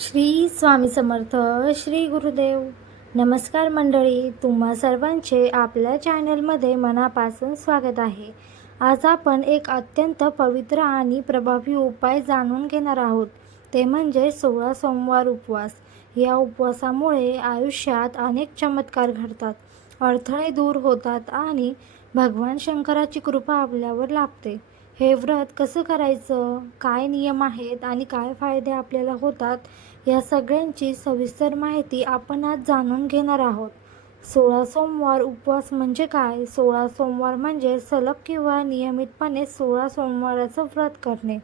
श्री स्वामी समर्थ श्री गुरुदेव. नमस्कार मंडळी तुम्हा सर्वांचे आपल्या चॅनलमध्ये मनापासून स्वागत आहे. आज आपण एक अत्यंत पवित्र आणि प्रभावी उपाय जाणून घेणार आहोत. ते म्हणजे सोळा सोमवार उपवास. या उपवासामुळे आयुष्यात अनेक चमत्कार घडतात. अडथळे दूर होतात आणि भगवान शंकराची कृपा आपल्यावर लाभते. हे व्रत कसं करायचं? काय नियम आहेत आणि काय फायदे आपल्याला होतात? या सगळ्यांची सविस्तर माहिती आपण आज जाणून घेणार आहोत. सोळा सोमवार उपवास म्हणजे काय? सोळा सोमवार म्हणजे सलग किंवा नियमितपणे सोळा सोमवाराचं व्रत करणे.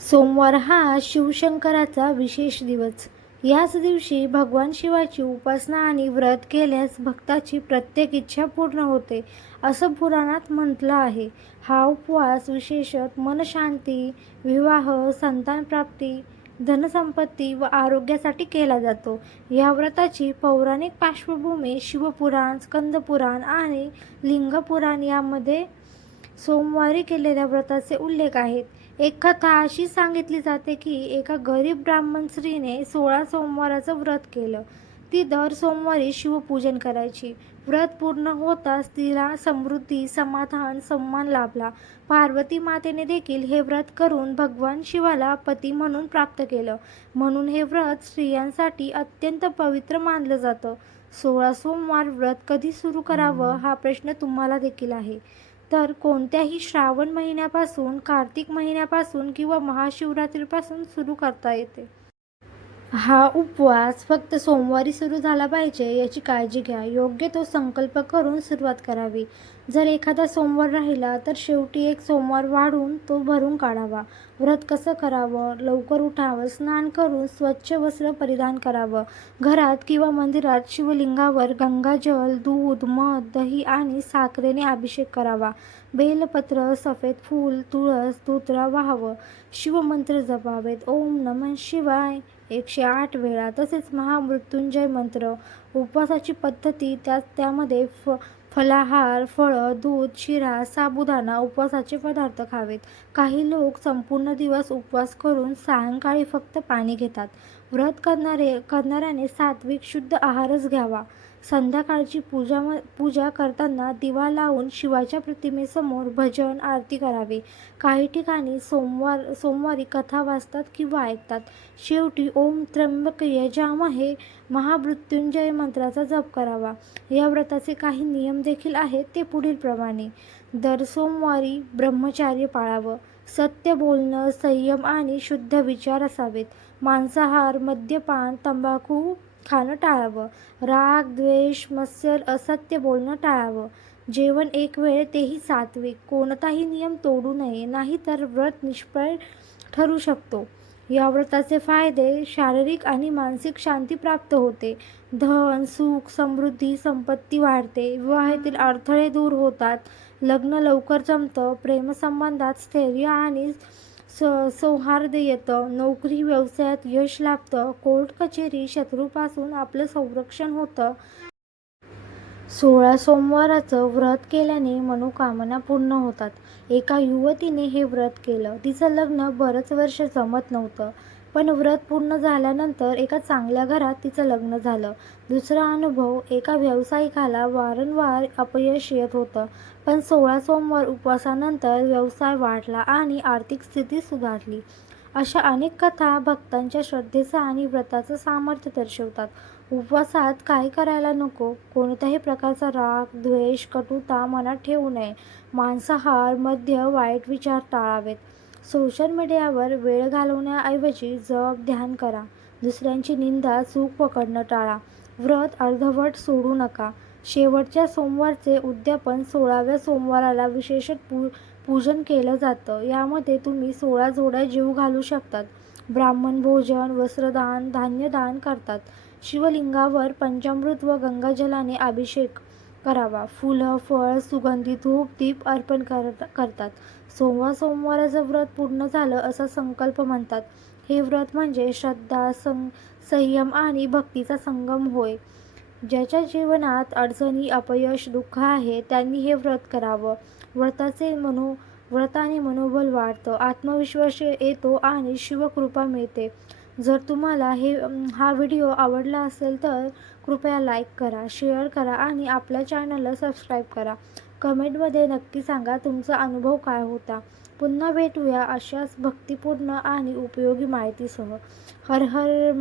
सोमवार हा शिवशंकराचा विशेष दिवस. याच दिवशी भगवान शिवाची उपासना आणि व्रत केल्यास भक्ताची प्रत्येक इच्छा पूर्ण होते असं पुराणात म्हटलं आहे. हा उपवास विशेषत मनशांती विवाह संतानप्राप्ती धनसंपत्ती व आरोग्यासाठी केला जातो. या व्रताची पौराणिक पार्श्वभूमी शिवपुराण स्कंदपुराण आणि लिंगपुराण यामध्ये सोमवारी केलेल्या व्रताचे उल्लेख आहेत. एक कथा अशी सांगितली जाते की एका गरीब ब्राह्मण स्त्रीने सोळा सोमवाराचं व्रत केलं. ती दर सोमवारी शिवपूजन करायची. व्रत पूर्ण होताच तिला समृद्धी समाधान सन्मान लाभला. पार्वती मातेने देखील हे व्रत करून भगवान शिवाला पती म्हणून प्राप्त केलं. म्हणून हे व्रत स्त्रियांसाठी अत्यंत पवित्र मानलं जातं. सोळा सोमवार व्रत कधी सुरू करावं हा प्रश्न तुम्हाला देखील आहे. तर कोणत्याही श्रावण महिन्यापासून कार्तिक महिन्यापासून किंवा महाशिवरात्रीपासून सुरू करता येते. हा उपवास फक्त सोमवारी सुरू झाला पाहिजे याची काळजी घ्या. योग्य तो संकल्प करून सुरुवात करावी. जर एखादा सोमवार राहिला तर शेवटी एक सोमवार वाढून तो भरून काढावा. व्रत कसं करावं? लवकर उठावं स्नान करून स्वच्छ वस्त्र परिधान करावं. घरात किंवा मंदिरात शिवलिंगावर गंगाजल दूध मध दही आणि साखरेने अभिषेक करावा. बेलपत्र सफेद फूल तुळस धोत्रा व्हावं. शिवमंत्र जपावेत. ओम नमः शिवाय. एकशे आठ वेळा. तसेच महामृत्युंजय मंत्र उपवासाची पद्धती त्यात त्यामध्ये फ फलाहार फळं दूध शिरा साबुदाणा उपवासाचे पदार्थ खावेत. काही लोक संपूर्ण दिवस उपवास करून सायंकाळी फक्त पाणी घेतात. व्रत करणारे करणाऱ्याने सात्विक शुद्ध आहारच घ्यावा. संध्याकाळची पूजा पूजा करताना दिवा लावून शिवाच्या प्रतिमेसमोर भजन आरती करावी. काही ठिकाणी सोमवार सोमवारी कथा वाचतात किंवा ऐकतात. शेवटी ओम त्र्यंबक यजामहे महामृत्युंजय मंत्राचा जप करावा. या व्रताचे काही नियम देखील आहेत ते पुढीलप्रमाणे दर सोमवारी ब्रह्मचार्य पाळावं. सत्य बोलणं संयम आणि शुद्ध विचार असावेत. मांसाहार मद्यपान तंबाखू खाणं टाळावं. राग द्वेष मत्सर असत्य बोलणं टाळावं. जेवण एक वेळ तेही सात्विक. कोणताही नियम तोडू नये नाहीतर व्रत निष्फळ ठरू शकतो. या व्रताचे फायदे शारीरिक आणि मानसिक शांती प्राप्त होते. धन सुख समृद्धी संपत्ती वाढते. विवाहातील अडथळे दूर होतात. लग्न लवकर जमतं. प्रेमसंबंधात स्थैर्य आणि स सौहार्द येतं. नोकरी व्यवसायात यश लाभतं. कोर्ट कचेरी शत्रूपासून आपलं संरक्षण होतं. सोळा सोमवाराचं व्रत केल्याने मनोकामना पूर्ण होतात. एका युवतीने हे व्रत केलं. तिचं लग्न बरंच वर्ष जमत नव्हतं. पण व्रत पूर्ण झाल्यानंतर एका चांगल्या घरात तिचं लग्न झालं. दुसरा अनुभव एका व्यावसायिकाला वारंवार अपयश येत होतं. पण सोळा सोमवार उपवासानंतर व्यवसाय वाढला आणि आर्थिक स्थिती सुधारली. अशा अनेक कथा भक्तांच्या श्रद्धेचं आणि व्रताचं सामर्थ्य दर्शवतात. उपवासात काय करायला नको? कोणत्याही प्रकारचा राग द्वेष कटुता मनात ठेवू नये. मांसाहार मध्य वाईट विचार टाळावेत. सोशल मीडियावर वेळ घालवण्याऐवजी जप ध्यान करा. दुसऱ्यांची निंदा चूक पकडणं टाळा. व्रत अर्धवट सोडू नका. शेवटच्या सोमवारचे उद्यापन सोळाव्या सोमवाराला विशेष पू पूजन केलं जातं. यामध्ये तुम्ही सोळा जोड्या जीव घालू शकतात. ब्राह्मण भोजन वस्त्रदान धान्यदान करतात. शिवलिंगावर पंचामृत व गंगाजलाने अभिषेक करावा. फुलं फळ सुगंधी धूप दीप अर्पण कर करतात. सोमवार सोमवाराचं व्रत पूर्ण झालं असा संकल्प म्हणतात. हे व्रत म्हणजे श्रद्धा सं संयम आणि भक्तीचा संगम होय. ज्याच्या जीवनात अडचणी अपयश दुःख आहे त्यांनी हे व्रत करावं. व्रताचे मनो व्रताने मनोबल वाढतं. आत्मविश्वास येतो आणि शिवकृपा मिळते. जर तुम्हाला हे हा व्हिडिओ आवडला असेल तर कृपया लाईक करा शेअर करा आणि आपल्या चॅनलला सबस्क्राईब करा. कमेंटमध्ये नक्की सांगा तुमचा अनुभव काय होता. पुन्हा भेटूया अशाच भक्तिपूर्ण आणि उपयोगी माहितीसह. हर हर